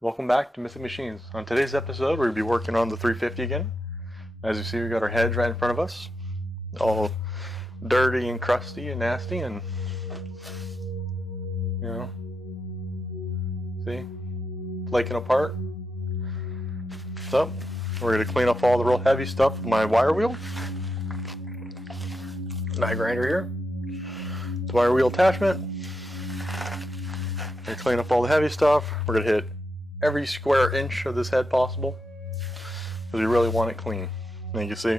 Welcome back to Mythic Machines. On today's episode, we're going to be working on the 350 again. As you see, we got our heads right in front of us. All dirty and crusty and nasty and, see? Flaking apart. So, we're going to clean up all the real heavy stuff with my wire wheel. Die grinder here. The wire wheel attachment. We're going to clean up all the heavy stuff. We're going to hit every square inch of this head possible because we really want it clean. And you can see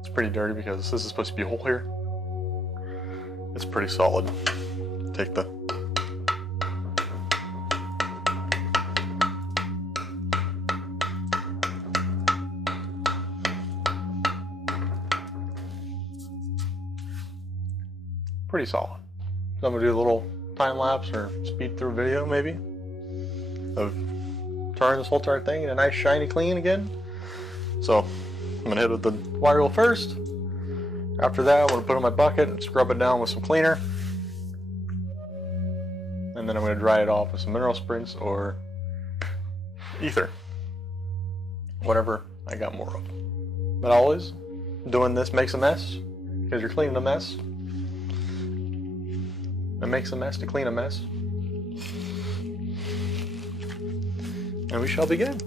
it's pretty dirty because this is supposed to be a hole here. It's pretty solid. Take the pretty solid. So I'm gonna do a little time lapse or speed through video maybe of turning this whole entire thing in a nice shiny clean again. So I'm gonna hit with the wire wheel first. After that, I'm gonna put it in my bucket and scrub it down with some cleaner. And then I'm gonna dry it off with some mineral sprints or ether. Whatever I got more of. But always, doing this makes a mess because you're cleaning a mess. It makes a mess to clean a mess. And we shall begin.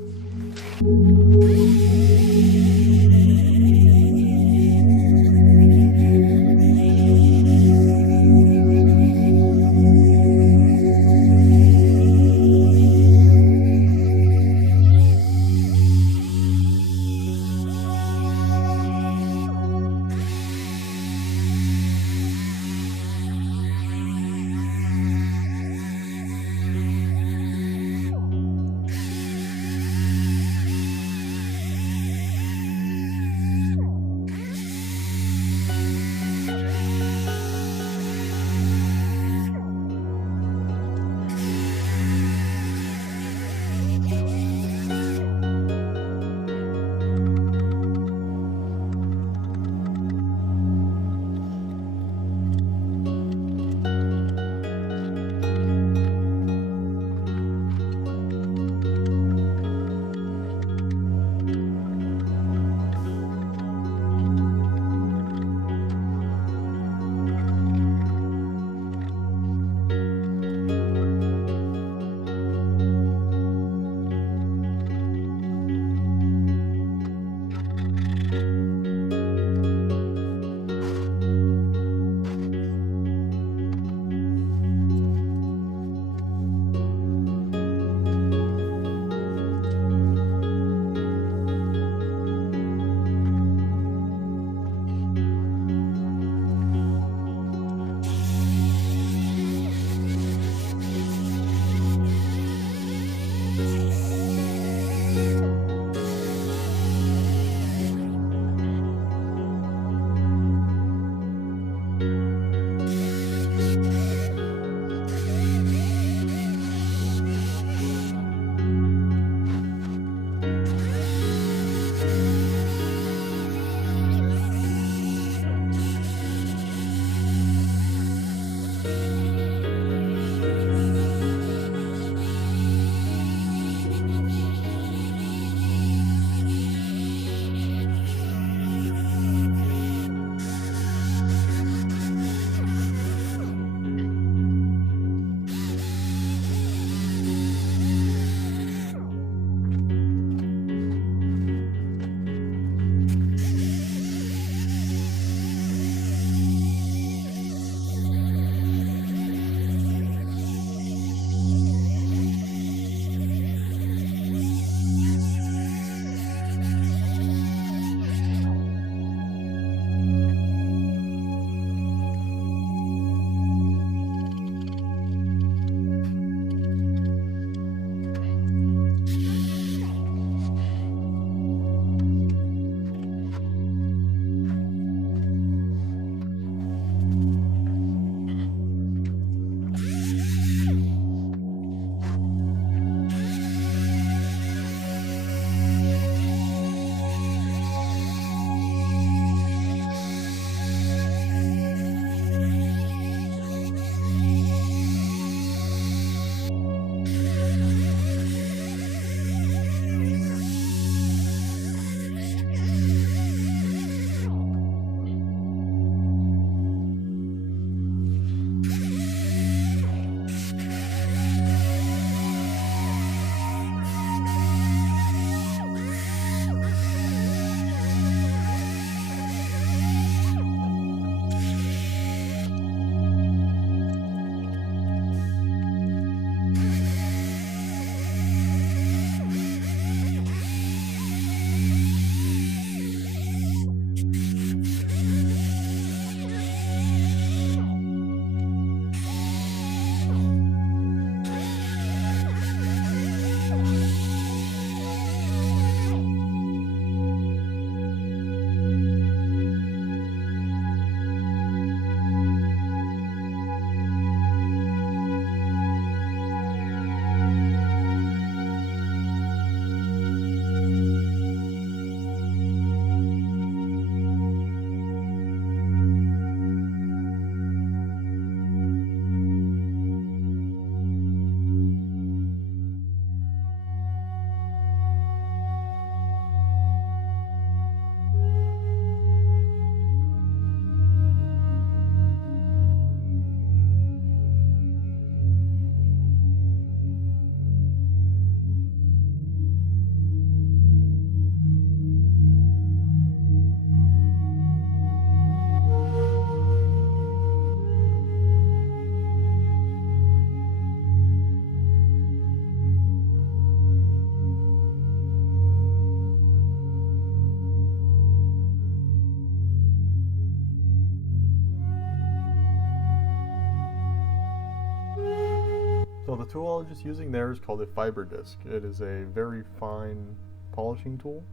tool I was just using there is called a fiber disc. It is a very fine polishing tool.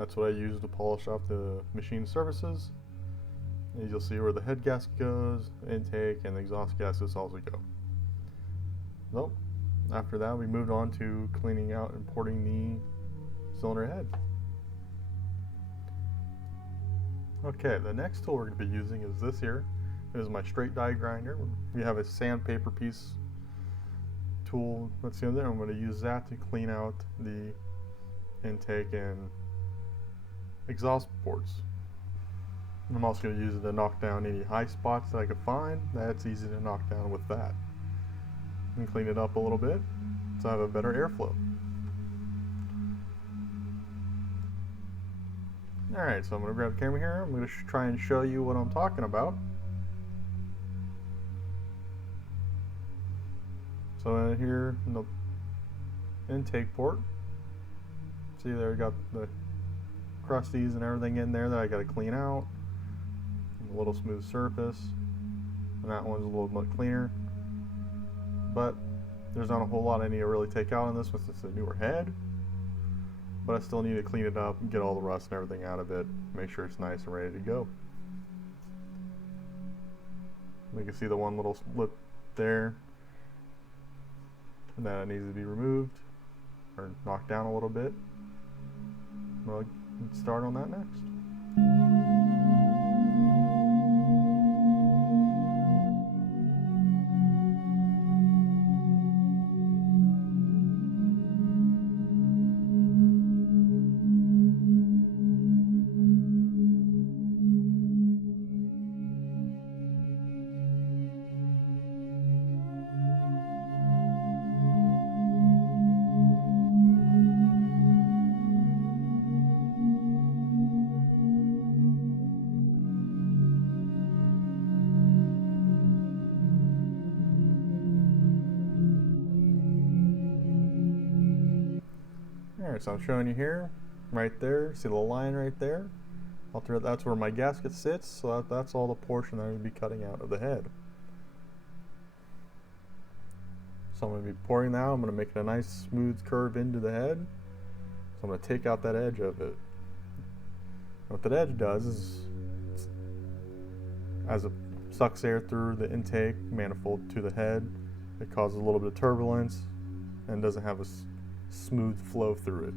That's what I use to polish off the machine surfaces. And you'll see where the head gasket goes, intake, and the exhaust gaskets also go. So, after that we moved on to cleaning out and porting the cylinder head. Okay, the next tool we're going to be using is this here. It is my straight die grinder. We have a sandpaper piece tool that's in there. I'm going to use that to clean out the intake and exhaust ports. I'm also going to use it to knock down any high spots that I could find. That's easy to knock down with that. And clean it up a little bit so I have a better airflow. Alright, so I'm going to grab the camera here. I'm going to try and show you what I'm talking about. So here in the intake port, see there I got the crusties and everything in there that I got to clean out. A little smooth surface, and that one's a little much cleaner. But there's not a whole lot I need to really take out on this since it's a newer head. But I still need to clean it up and get all the rust and everything out of it. Make sure it's nice and ready to go. You can see the one little lip there that needs to be removed or knocked down a little bit. We'll start on that next. Alright, so I'm showing you here, right there, see the line right there? That's where my gasket sits, so that's all the portion that I'm going to be cutting out of the head. So I'm going to be pouring that out. I'm going to make it a nice smooth curve into the head. So I'm going to take out that edge of it. What that edge does is, as it sucks air through the intake manifold to the head, it causes a little bit of turbulence and doesn't have a smooth flow through it.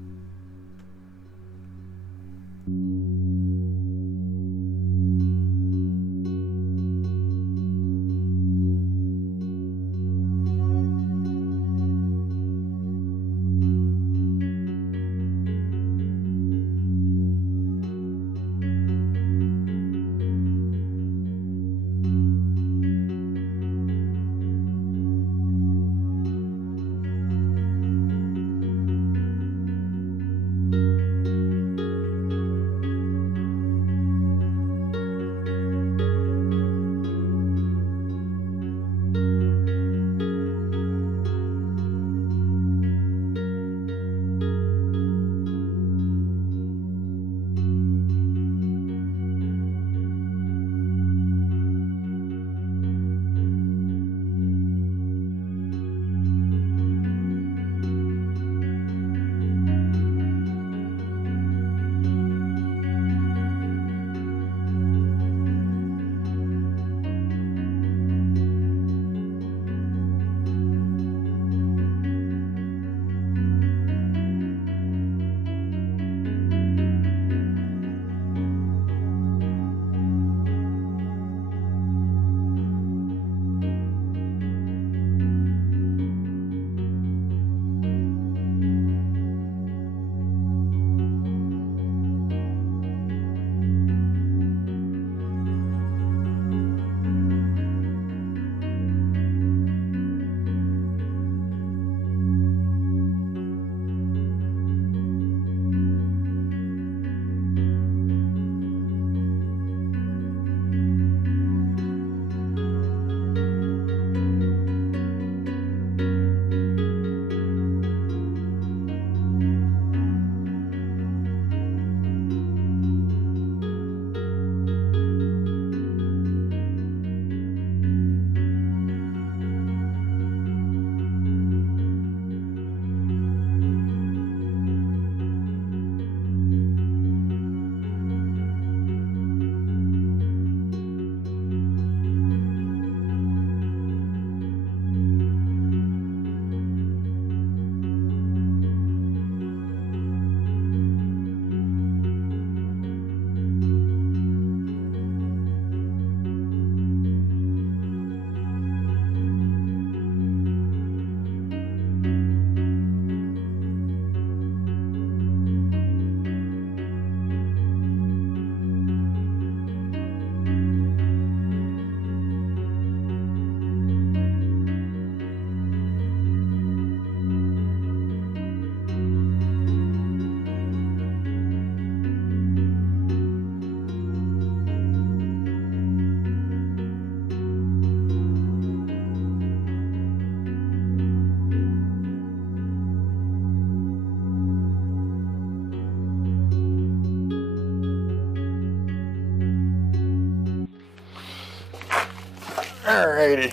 Alrighty.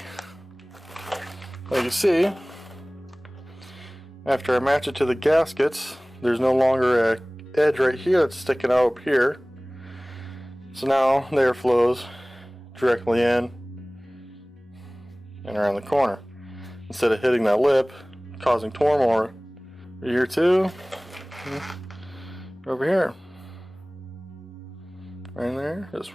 Like you see, after I match it to the gaskets, there's no longer an edge right here that's sticking out up here. So now the air flows directly in and around the corner, instead of hitting that lip, causing turmoil here too, over here. Right in there, just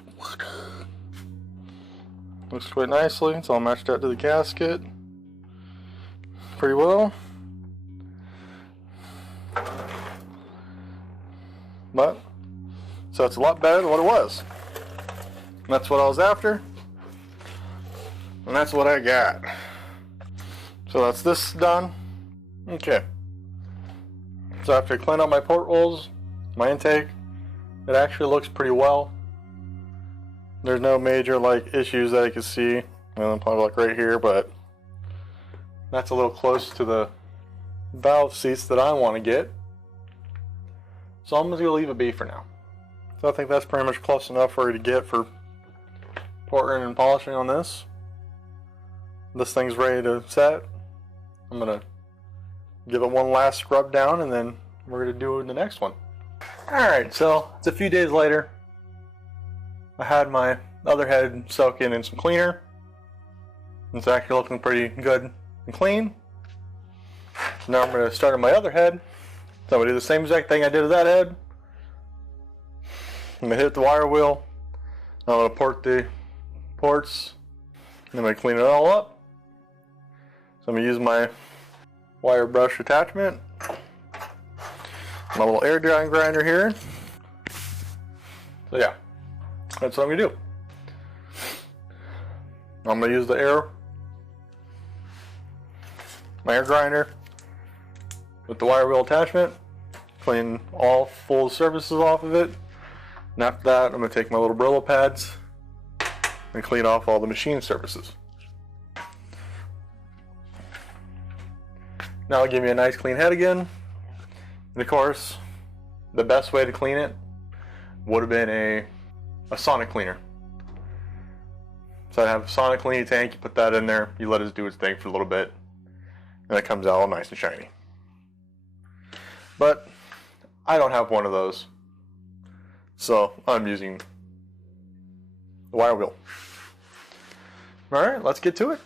looks quite nicely. It's all matched out to the gasket pretty well. But, so it's a lot better than what it was. And that's what I was after. And that's what I got. So that's this done. Okay. So after I clean up my portholes, my intake, it actually looks pretty well. There's no major issues that I can see. Probably right here, but that's a little close to the valve seats that I want to get. So I'm just going to leave it be for now. So I think that's pretty much close enough for you to get for porting and polishing on this. This thing's ready to set. I'm going to give it one last scrub down and then we're going to do the next one. Alright, so it's a few days later. I had my other head soaking in some cleaner. It's actually looking pretty good and clean. Now I'm going to start on my other head. So I'm going to do the same exact thing I did with that head. I'm going to hit the wire wheel. I'm going to port the ports. And I'm going to clean it all up. So I'm going to use my wire brush attachment. My little air drying grinder here. So yeah, that's what I'm going to do. I'm going to use my air grinder with the wire wheel attachment, clean all full surfaces off of it. And after that, I'm going to take my little Brillo pads and clean off all the machine surfaces. Now I'll give you a nice clean head again. And of course, the best way to clean it would have been a sonic cleaner. So I have a sonic cleaning tank, you put that in there, you let it do its thing for a little bit, and it comes out all nice and shiny. But I don't have one of those, so I'm using the wire wheel. Alright, let's get to it.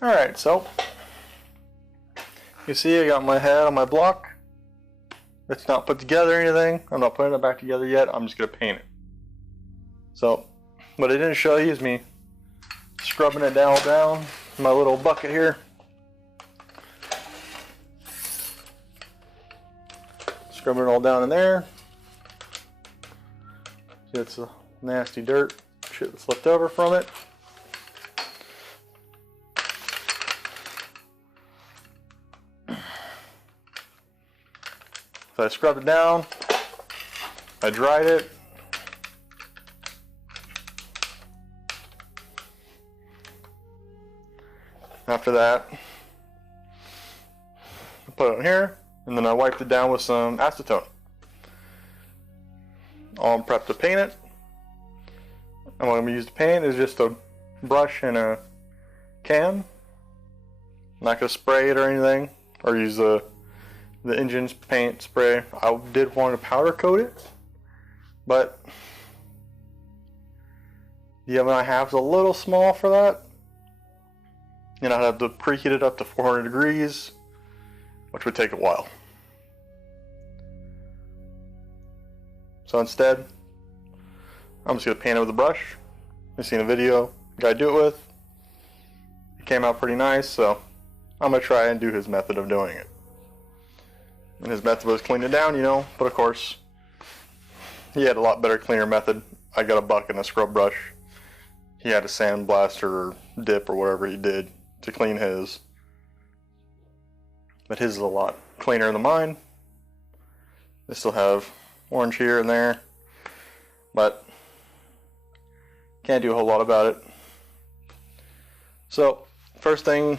Alright, so you see I got my head on my block. It's not put together or anything. I'm not putting it back together yet. I'm just going to paint it. So what I didn't show you is me scrubbing it down in my little bucket here. Scrubbing it all down in there. See, it's the nasty dirt, shit that's left over from it. So I scrubbed it down, I dried it. After that, I put it in here, and then I wiped it down with some acetone. All I'm prepped to paint it. And what I'm going to use to paint is just a brush and a can. I'm not going to spray it or anything, or use the engine's paint spray. I did want to powder coat it, but the oven I have is a little small for that. And I'd have to preheat it up to 400 degrees, which would take a while. So instead, I'm just going to paint it with a brush. You've seen a video the guy do it with. It came out pretty nice, so I'm going to try and do his method of doing it. And his method was clean it down, you know, but of course, he had a lot better cleaner method. I got a bucket and a scrub brush. He had a sandblaster or dip or whatever he did to clean his. But his is a lot cleaner than mine. They still have orange here and there, but can't do a whole lot about it. So first thing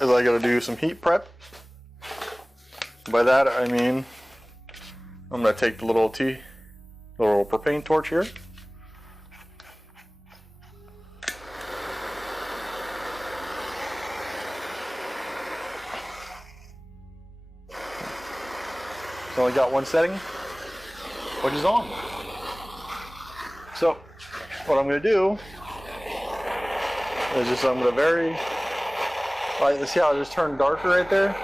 is I gotta do some heat prep. By that I mean I'm gonna take the little propane torch here. It's only got one setting, which is on. So what I'm going to do is just I'm going to see how it just turned darker right there?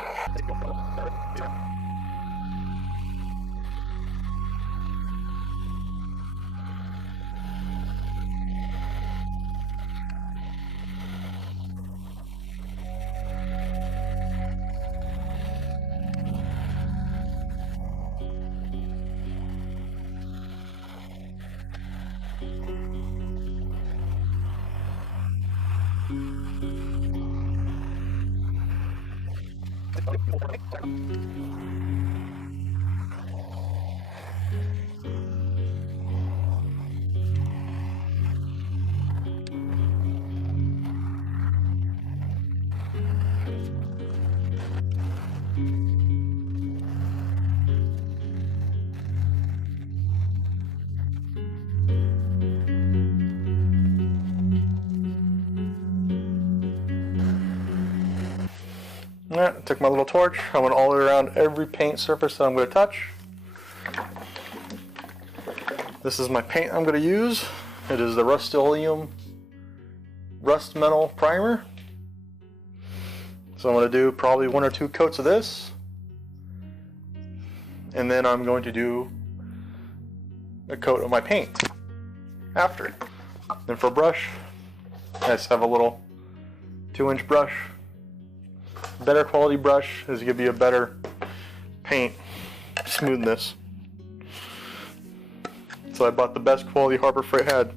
I took my little torch, I went all the way around every paint surface that I'm going to touch. This is my paint I'm going to use. It is the Rust-Oleum Rust Metal Primer. So I'm going to do probably 1 or 2 coats of this. And then I'm going to do a coat of my paint after. Then for brush, I just have a little 2-inch brush. Better quality brush is going to be a better paint smoothness. So I bought the best quality Harbor Freight had.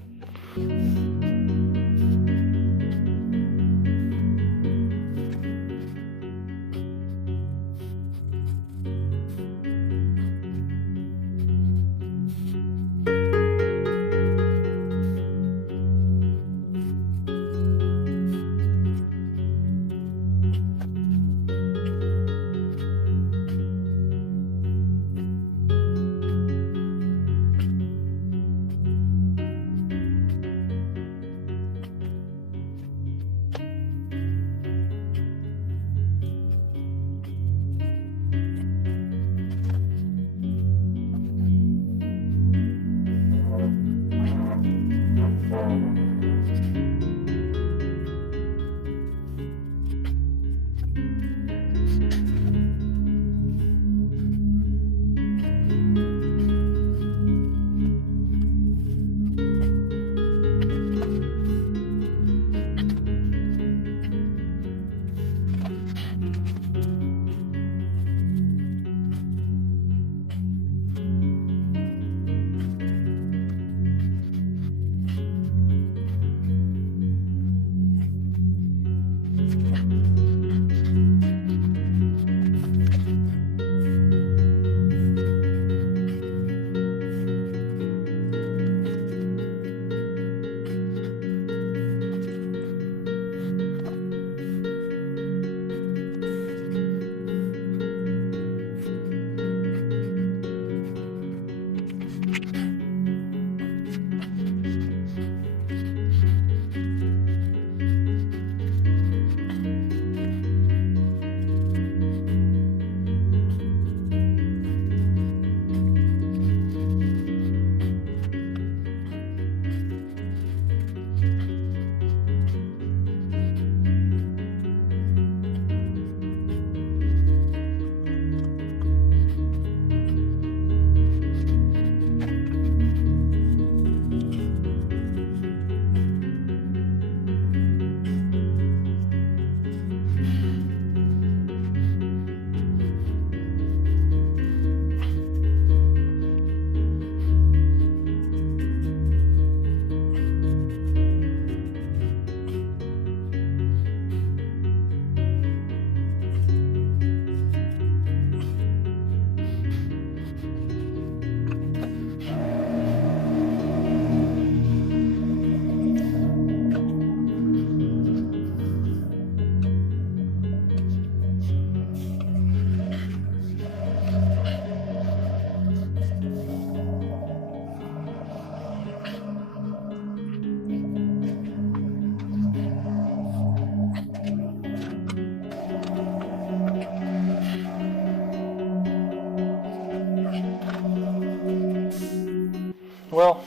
Well,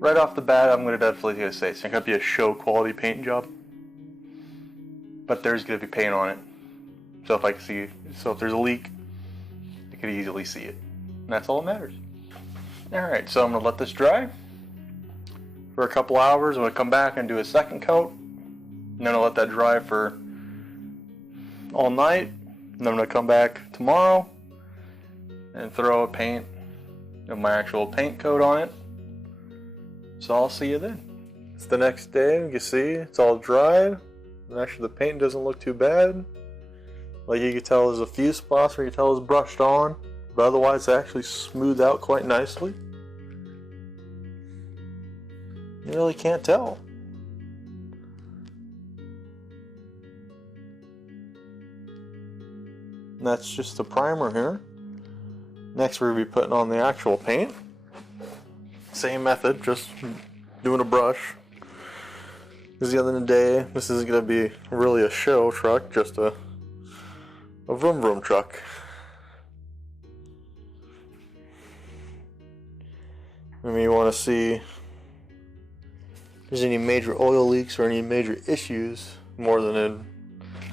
right off the bat, I'm definitely gonna say it's not gonna be a show quality paint job, but there's gonna be paint on it. So if there's a leak, I could easily see it. And that's all that matters. Alright, so I'm gonna let this dry for a couple hours. I'm gonna come back and do a second coat. And then I'll let that dry for all night. And then I'm gonna come back tomorrow and throw a paint of my actual paint coat on it. So I'll see you then. It's the next day. You can see it's all dried. And actually the paint doesn't look too bad. Like you can tell there's a few spots where you can tell it's brushed on. But otherwise it actually smoothed out quite nicely. You really can't tell. And that's just the primer here. Next we're going to be putting on the actual paint. Same method, just doing a brush. Because the other day, this isn't going to be really a show truck, just a vroom vroom truck. Maybe you want to see if there's any major oil leaks or any major issues more than it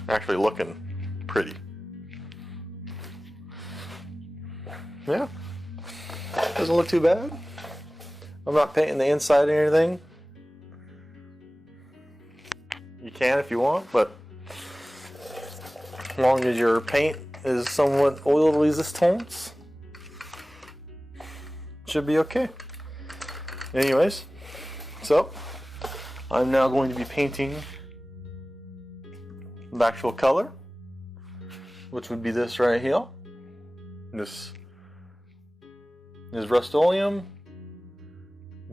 actually looking pretty. Yeah, doesn't look too bad. I'm not painting the inside or anything. You can if you want, but as long as your paint is somewhat oil resistant, it should be okay. Anyways, so I'm now going to be painting the actual color, which would be this right here. This is Rust-Oleum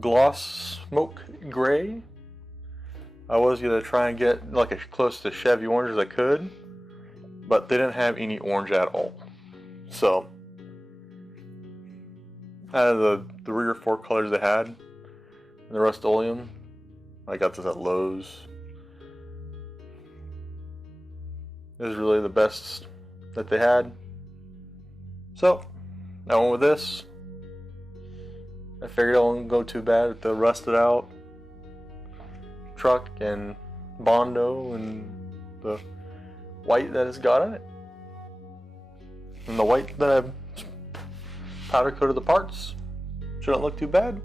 Gloss Smoke Gray. I was going to try and get like as close to Chevy orange as I could, but they didn't have any orange at all. So out of the 3 or 4 colors they had in the Rust-Oleum, I got this at Lowe's. It was really the best that they had. So I went with this. I figured it wouldn't go too bad with the rusted out truck and Bondo and the white that it's got in it. And the white that I powder coated the parts shouldn't look too bad.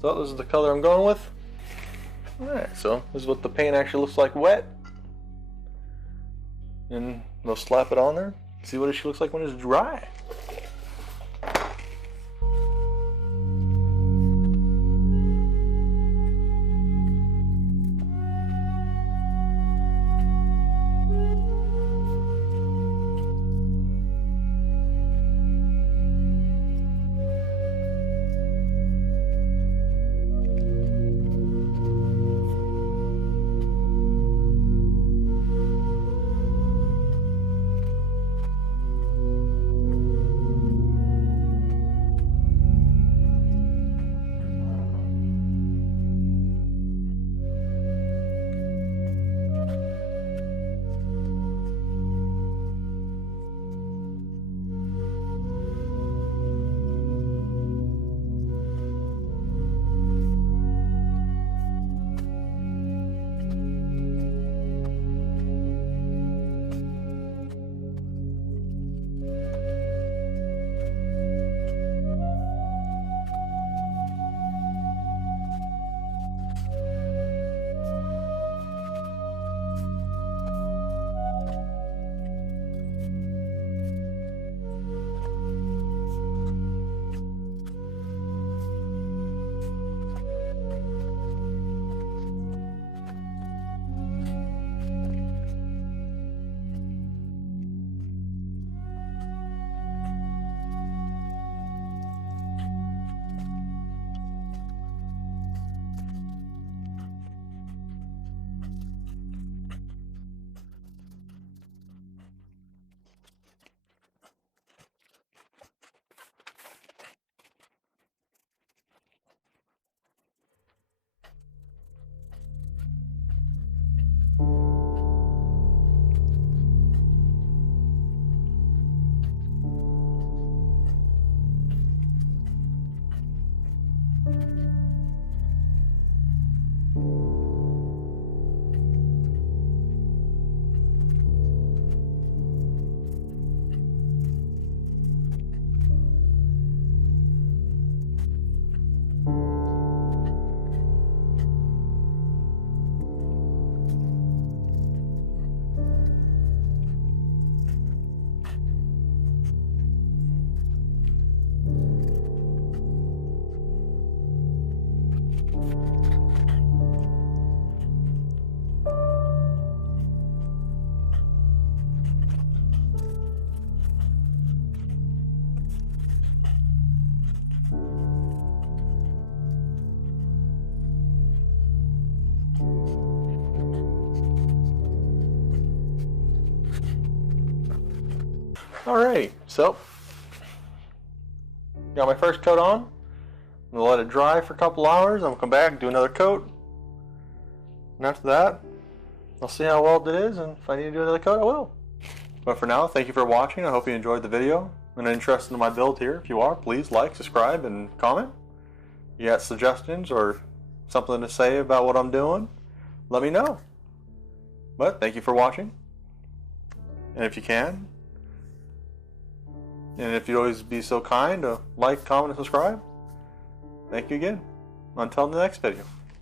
So this is the color I'm going with. Alright, so this is what the paint actually looks like wet. And we'll slap it on there. See what it looks like when it's dry. Alrighty, so got my first coat on. I'm gonna let it dry for a couple hours. I'm gonna come back and do another coat. And after that, I'll see how well it is, and if I need to do another coat, I will. But for now, thank you for watching. I hope you enjoyed the video and are interested in my build here. If you are, please like, subscribe, and comment. If you got suggestions or something to say about what I'm doing, let me know. But thank you for watching. And if you can, and if you'd always be so kind to like, comment, and subscribe, thank you again. Until the next video.